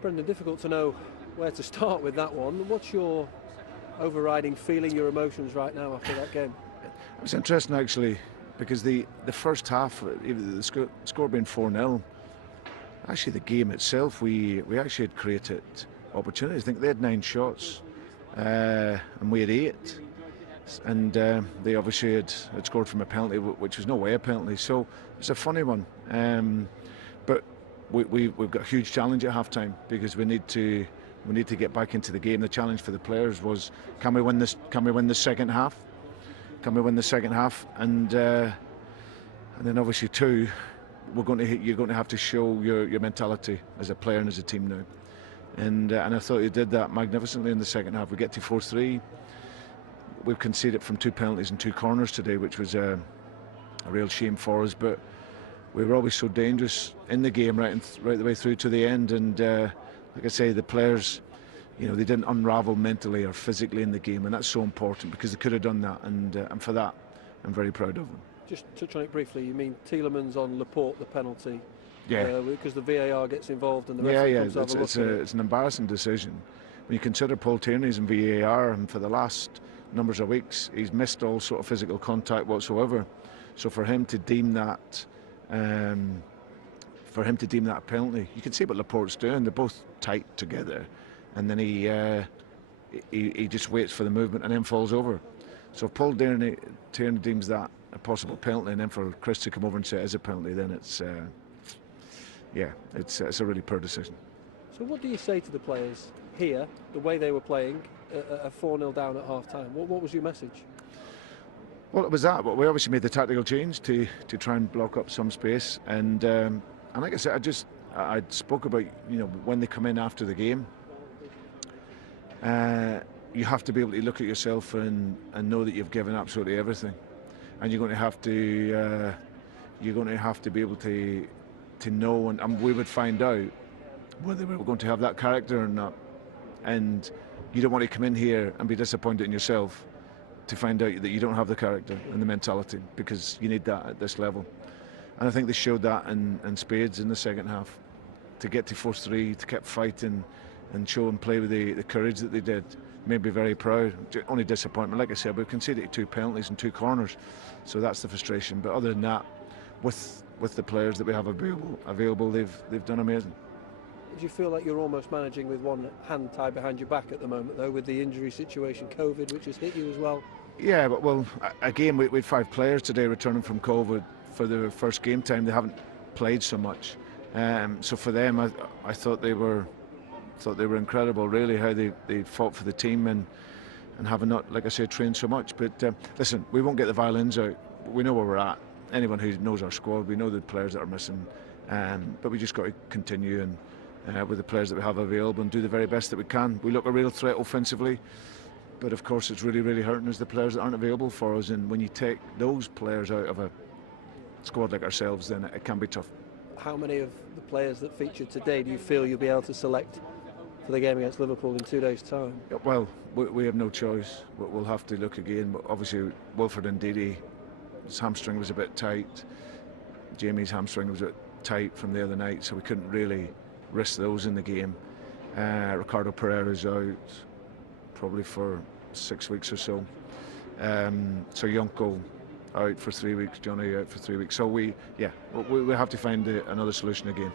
Brendan, difficult to know where to start with that one. What's your overriding feeling, your emotions right now after that game? It was interesting actually, because the first half, even the score being 4-0, actually the game itself, we actually had created opportunities. I think they had 9 shots, and we had 8. And they obviously had scored from a penalty, which was no way a penalty. So it's a funny one. But we've got a huge challenge at half time, because we need to get back into the game. The challenge for the players was, can we win this? Can we win the second half? Can we win the second half? And then obviously too, you're going to have to show your mentality as a player and as a team now. And I thought you did that magnificently in the second half. We get to 4-3. We've conceded from 2 penalties and 2 corners today, which was a real shame for us. But we were always so dangerous in the game right the way through to the end. And like I say, the players, they didn't unravel mentally or physically in the game, and that's so important, because they could have done that. And for that, I'm very proud of them. Just touch on it briefly. You mean Tielemans on Laporte, the penalty? Yeah. Because the VAR gets involved and the referee comes to have a look at it. It's an embarrassing decision. When you consider Paul Tierney's in VAR, and for the last numbers of weeks he's missed all sort of physical contact whatsoever. So for him to deem that a penalty, you can see what Laporte's doing. They're both tight together, and then he just waits for the movement and then falls over. So if Paul Tierney deems that a possible penalty, and then for Chris to come over and say it is a penalty, then it's a really poor decision. So what do you say to the players here, the way they were playing, a 4-0 down at half-time? What was your message? Well, it was that. But we obviously made the tactical change to try and block up some space. And like I said, I spoke about, when they come in after the game, you have to be able to look at yourself and know that you've given absolutely everything. And you're going to have to be able to know, and we would find out whether we were going to have that character or not. And you don't want to come in here and be disappointed in yourself to find out that you don't have the character and the mentality, because you need that at this level. And I think they showed that in spades in the second half. To get to 4-3, to keep fighting and show and play with the courage that they did, made me very proud. Only disappointment, like I said, we've conceded 2 penalties and 2 corners, so that's the frustration. But other than that, with the players that we have available, they've done amazing. Do you feel like you're almost managing with one hand tied behind your back at the moment, though, with the injury situation, COVID, which has hit you as well? Yeah, but again, we had 5 players today returning from COVID for the first game time. They haven't played so much, so for them, I thought they were incredible, really, how they fought for the team and having not, like I said, trained so much. But listen, we won't get the violins out. We know where we're at. Anyone who knows our squad, we know the players that are missing, but we just got to continue and with the players that we have available and do the very best that we can. We look a real threat offensively, but of course it's really, really hurting us, the players that aren't available for us. And when you take those players out of a squad like ourselves, then it can be tough. How many of the players that featured today do you feel you'll be able to select for the game against Liverpool in 2 days' time? Well, we have no choice. We'll have to look again. But obviously, Wilfred Ndidi, his hamstring was a bit tight. Jamie's hamstring was a bit tight from the other night, so we couldn't really risk those in the game. Ricardo Pereira's out probably for 6 weeks or so. So Yonko out for 3 weeks, Johnny out for 3 weeks. So we have to find another solution again.